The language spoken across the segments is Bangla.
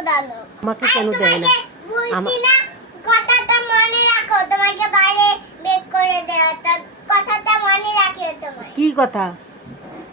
আমাকে কেন দেয় না? তোমাকে বলছি আমা- না কথাটা মনে রাখো তোমাকে বাইরে বের করে দেওয়া কথাটা মনে রাখিও তোমার কি কথা?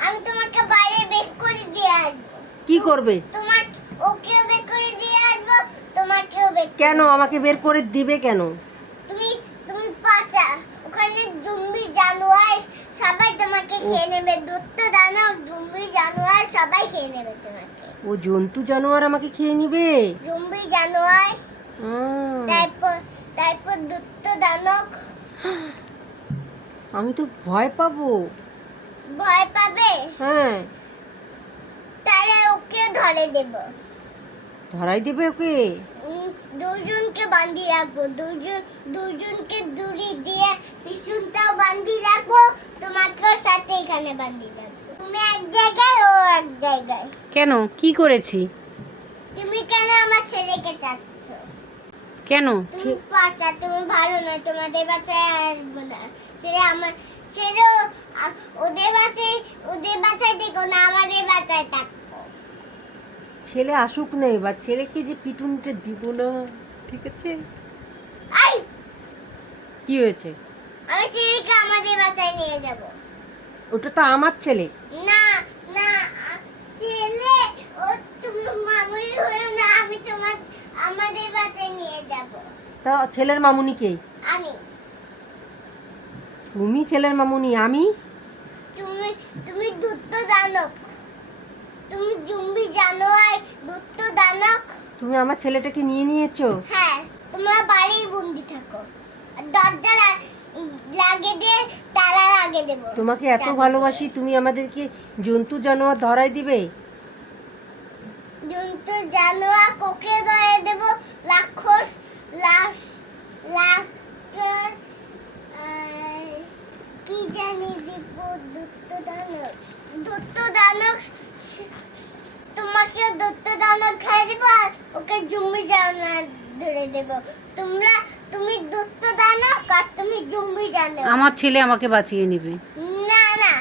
আমি তোমাকে বাইরে বের করে দিয়ে কি করবে? তোমার ওকেও বের করে দিয়ে আসব তোমাকেও বের কেন? আমাকে বের করে দিবে কেন তুমি তুমি পাচা ওখানে জুম্বি জানোয়ার সবাই তোমাকে ও। খেয়ে নেবে দত্ত দানব জুম্বি জানোয়ার সবাই খেয়ে নেবে তোমাকে। ও জন্তু জানোয়ার আমাকে খেয়ে নিবে? জুম্বি জানোয়ার তারপর তারপর দত্ত দানব আমি তো ভয় পাবো। ভয় পাবে? হ্যাঁ। তাহলে ওকে ধরে দেব। ধরাই দেবে ওকে? দুজনকে বান্ধিয়ে রাখব। দুজন দুজনকে দড়ি দিয়ে পিছনটাও বান্ধিয়ে রাখব। তোমাকেও সাথে এখানে বান্ধিয়ে রাখব। তুমি এক জায়গায় এক জায়গায়। কেন? কি করেছি? তুমি কেন আমার ছেলেকে চাচ্ছ? কেন? তুমি বাচ্চা তুমি ভালো নয় তোমাদের বাচ্চায় আসব না ছেলে আমার ছেলে ওদের বাচ্চায় ওদের বাচ্চায় দেখো না আমাদের বাচ্চায় থাকব ছেলে আসুক না এবার ছেলেকে যে পিটুনটা দিব না ঠিক আছে? আই! কি হয়েছে? আমি ছেলেকে আমাদের বাচ্চায় নিয়ে যাব। ওটা তো আমার ছেলে না না আ- ছেলে ও তুমি মামুই হয়ে না আমি তোমার আমাদের বাচ্চায় নিয়ে যাব। তা ছেলের মামুনি কে? আমি। তুমি ছেলের মামুনি আমি? তুমি তুমি দুত্ত দানব। তুমি জুম্বি জানোয়ার দুত্ত দানব। তুমি আমার ছেলেটাকে নিয়ে নিয়েছো? হ্যাঁ তোমরা বাড়িই বন্দি থাকো। আর দরজা লা- লাগিয়ে দিয়ে তালা লাগিয়ে দেবো। তোমাকে এত ভালোবাসি তুমি আমাদেরকে জন্তু জানোয়ার ধরাই দিবে? জন্তু জানোয়ার কোকে ধরে দেবো রাক্ষস লাশ রাক্ষস আর কি জানি দিব দত্ত দানব দত্ত দানব তোমাকেও দত্ত দানব খাই দেবো আর ওকে জুম্বি জানোয়ার ধরে দেবো। তোমরা তুমি দত্ত দানব আর তুমি জুম্বি জানো। আমার ছেলে আমাকে বাঁচিয়ে নেবে। না না।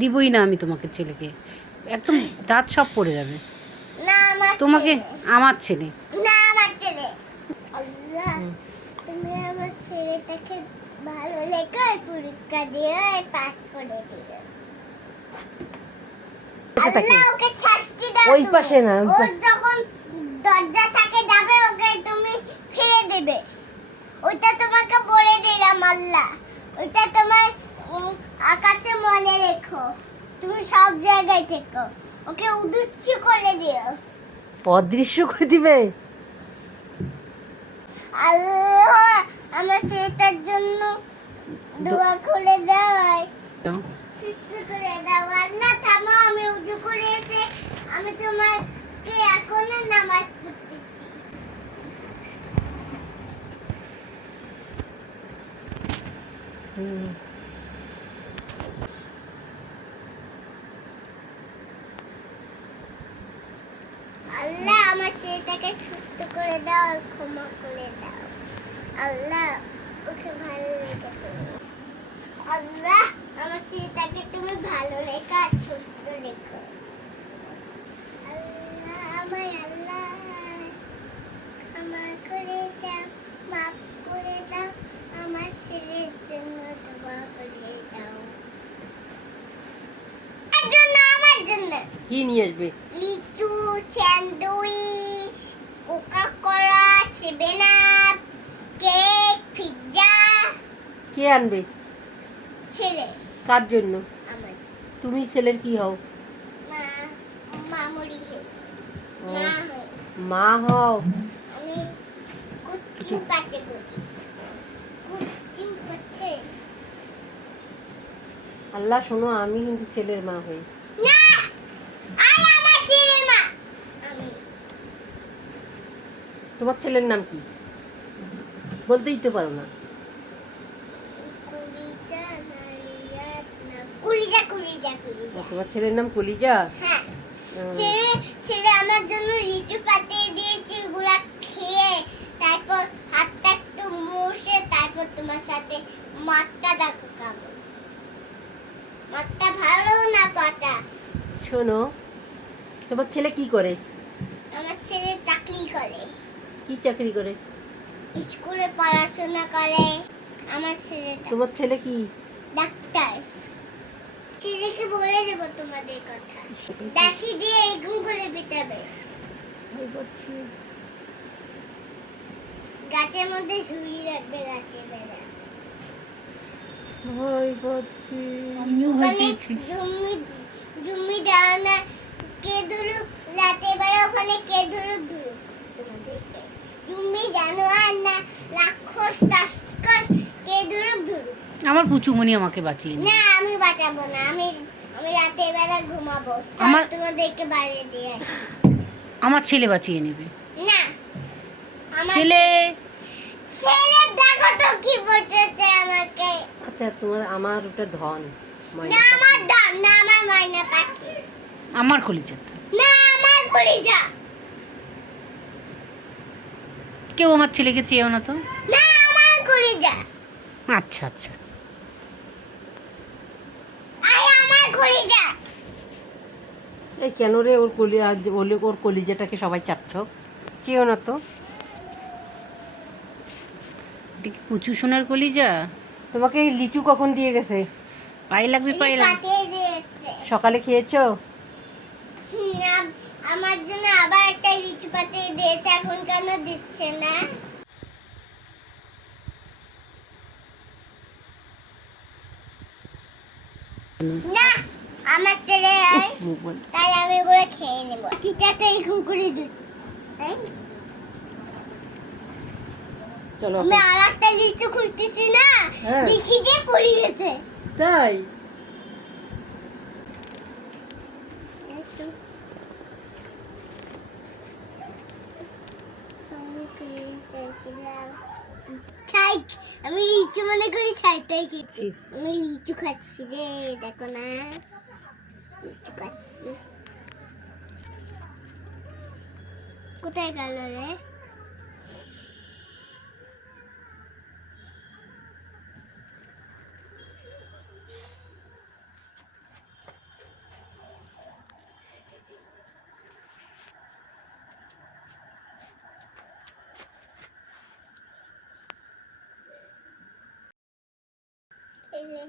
দিবই না আমি তোমাকে ছেলেকে। একদম দাঁত সব পড়ে যাবে। তোমাকে? আমার ছেলে। না আমার ছেলে। আল্লাহ তুমি আমার ছেলেটাকে ভালো লেখা পরীক্ষা দিয়ে পাস করে দিও। আল্লাহ ওকে শাস্তি দাও ওই পাশে না, ওই যখন দরজা থাকে যাবে ওকে তুমি ফিরে দেবে। ওইটা তোমাকে বলে দিলাম আল্লাহ। ওইটা তোমার আকাশে মনে রেখো। তুমি সব জায়গায় থেকো। ওকে উদুচ্ছ করে দিও। অদৃশ্য করে দিবে? আল্লাহ আমার সেটার জন্য দোয়া করে দেওয়াই। সুস্থ করে দাও। আল্লাহ থামো আমি উজু করে এসে আমি তোমাকে এখন নামাজ পড়তেছি। হুম। আল্লাহ আমার সেটাকে সুস্থ করে দাও আর ক্ষমা করে দাও। আল্লাহ ওকে ভালো তুমি আল্লাহ আমার সেটাকে তুমি ভালো রেখে আর সুস্থ রেখো। আল্লাহ আমার আল্লাহ ক্ষমা করে দাও মাফ করে দাও আমার ছেলের জন্য দোয়া করে দাও। জন্য আমার জন্য। কি নিয়ে আসবে? Sandwich Coca Cola seven up cake pizza. কে আনবে? ছেলে। কার জন্য? আমার। তুমি ছেলের কি হও? মা মামুরি মা হই মা হও? আমি কুচিং কুচিং পাচ্ছে। আল্লাহ শোনো আমি কিন্তু ছেলের মা হই না আর আমার ছেলে মা আমি তোমার ছেলের নাম কি? বলতেই তো পারো না। তোমার ছেলের নাম কলিজা? হ্যাঁ। ছেলে ছেলে আমার জন্য লিচু পাঠিয়ে দিয়েছে ওগুলা খেয়ে তারপর হাতটা একটু মুছে তারপর তোমার সাথে মাঠটা দেখো কেমন। মাঠটা ভালো না পাটা শোনো তোমার ছেলে কি করে? আমার ছেলে চাকরি করে। কি চাকরি করে? স্কুলে পড়াশোনা করে আমার ছেলেটা। তোমার ছেলে কি? ডাক্তার। ছেলেকে বলে দেবো তোমাদের কথা। দেখি দিয়ে এরকম করে পিটাবে। গাছের মধ্যে ঝুড়ি রাখবে রাতে বেলা। ভয় পাচ্ছি ওখানে জমি জমি ডানা কে ধরুক রাতে বেলা ওখানে কে ধরুক ধরুক তোমাদেরকে জমি জানোয়ার না রাক্ষস টাস্কস কে ধরুক ধরুক আমার পুচুমণি আমাকে বাঁচিয়ে না। আমি বাঁচাবো না আমি আমি রাতে বেলা ঘুমাবো আমার- তোমাদেরকে বাইরে দিয়ে আসি। আমার ছেলে বাঁচিয়ে নেবে। না ছেলে ছেলে দেখো তো কি বলতেছে আমাকে। আচ্ছা তোমার আমার ওটা ধন না আমার। দাম না আমার ময়না পাখি। আমার কলিজাটা। না আমার কলিজা। কেউ আমার ছেলেকে চেয়েও না তো? আচ্ছা আচ্ছা। আই আমার কলিজা। এই কেন রে ওর কলি আজ বলে ওর কলিজাটাকে সবাই চাচ্ছ চেয়েও না তো? এটা কি পুচু সোনার কলিজা? তোমাকে এই লিচু কখন দিয়ে গেছে? পায়ে লাগবে পায়ে লাগবে। সকালে খেয়েছো? আমার জন্য আবার একটা লিচু পাঠিয়ে দিয়েছে এখন কেন দিচ্ছে না? না আমার ছেলে হয় তাই আমি ওগুলো খেয়ে নেব। টিটাটা এরকম করে দিচ্ছি চলো আমি আর একটা লিচু খুঁজতেছি না হ্যাঁ। দেখি যে পড়ে গেছে। তাই? থাক আমি লিচু মনে করি ছাইটাই খেয়েছি। আমি লিচু খাচ্ছি রে দেখো না। লিচু খাচ্ছি। কোথায় গেল রে।